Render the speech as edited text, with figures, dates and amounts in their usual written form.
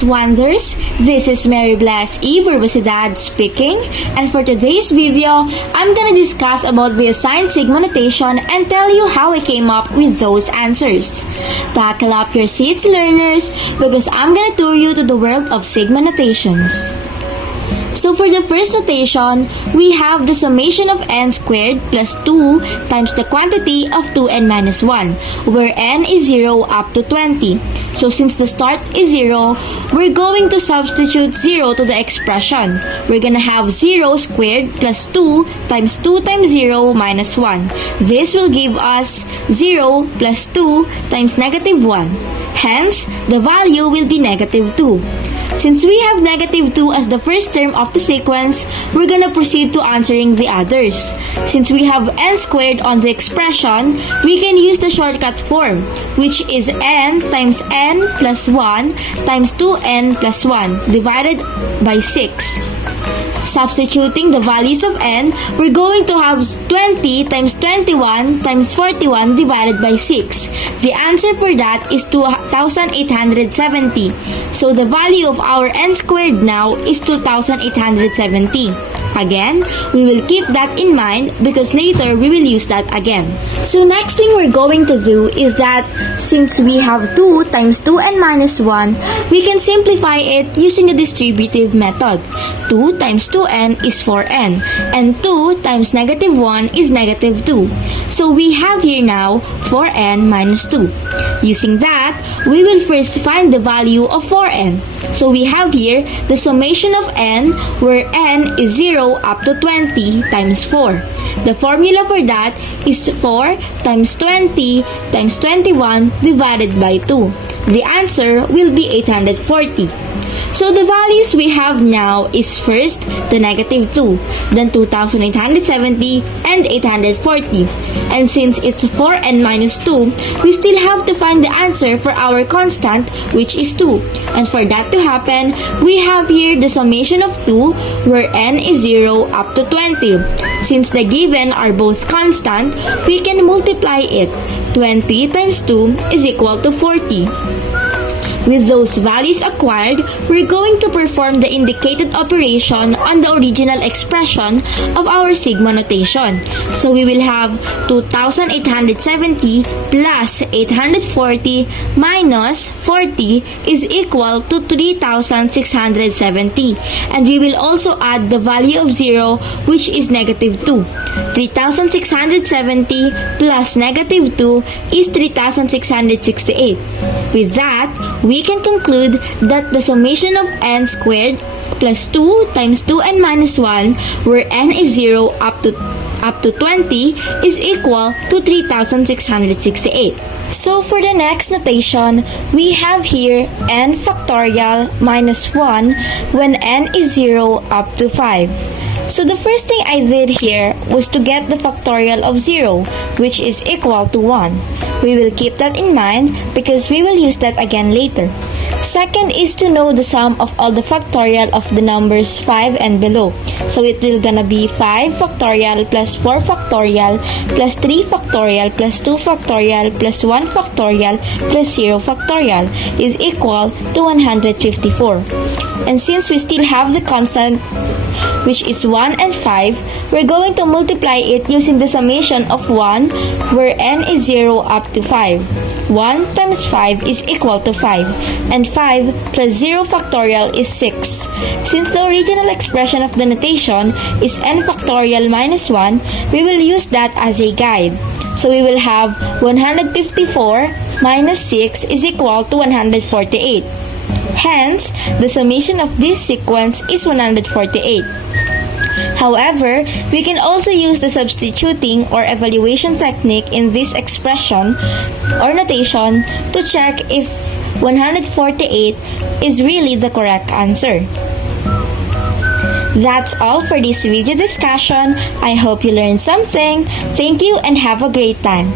What wonders? This is Mary Blas BERBOSIDAD speaking, and for today's video, I'm gonna discuss about the assigned sigma notation and tell you how I came up with those answers. Buckle up your seats, learners, because I'm gonna tour you to the world of sigma notations. So for the first notation, we have the summation of n squared plus 2 times the quantity of 2n minus 1, where n is 0 up to 20. So since the start is 0, we're going to substitute 0 to the expression. We're gonna have 0 squared plus 2 times 0 minus 1. This will give us 0 plus 2 times negative 1. Hence, the value will be negative 2. Since we have negative 2 as the first term of the sequence, we're gonna proceed to answering the others. Since we have n squared on the expression, we can use the shortcut form, which is n times n plus 1 times 2n plus 1 divided by 6. Substituting the values of n, we're going to have 20 times 21 times 41 divided by 6. The answer for that is 2,870. So the value of our n squared now is 2,870. Again, we will keep that in mind because later we will use that again. So next thing we're going to do is that since we have 2 times 2n minus 1, we can simplify it using the distributive method. 2 times 2n is 4n, and 2 times negative 1 is negative 2. So we have here now 4n minus 2. Using that, we will first find the value of 4n. So we have here the summation of n, where n is 0 up to 20 times 4. The formula for that is 4 times 20 times 21 divided by 2. The answer will be 840. So the values we have now is first the negative 2, then 2,870 and 840. And since it's 4n minus 2, we still have to find the answer for our constant, which is 2. And for that to happen, we have here the summation of 2, where n is 0 up to 20. Since the given are both constant, we can multiply it. 20 times 2 is equal to 40. With those values acquired, we're going to perform the indicated operation on the original expression of our sigma notation. So we will have 2,870 plus 840 minus 40 is equal to 3,670. And we will also add the value of 0, which is negative 2. 3,670 plus negative 2 is 3,668. With that, we can conclude that the summation of n squared plus 2 times 2n minus 1, where n is 0 up to 20, is equal to 3,668. So for the next notation, we have here n factorial minus 1 when n is 0 up to 5. So the first thing I did here was to get the factorial of 0, which is equal to 1. We will keep that in mind because we will use that again later. Second is to know the sum of all the factorial of the numbers 5 and below. So it will gonna be 5 factorial plus 4 factorial plus 3 factorial plus 2 factorial plus 1 factorial plus 0 factorial is equal to 154. And since we still have the constant, which is 1 and 5, we're going to multiply it using the summation of 1, where n is 0 up to 5. 1 times 5 is equal to 5, and 5 plus 0 factorial is 6. Since the original expression of the notation is n factorial minus 1, we will use that as a guide. So we will have 154 minus 6 is equal to 148. Hence, the summation of this sequence is 148. However, we can also use the substituting or evaluation technique in this expression or notation to check if 148 is really the correct answer. That's all for this video discussion. I hope you learned something. Thank you and have a great time.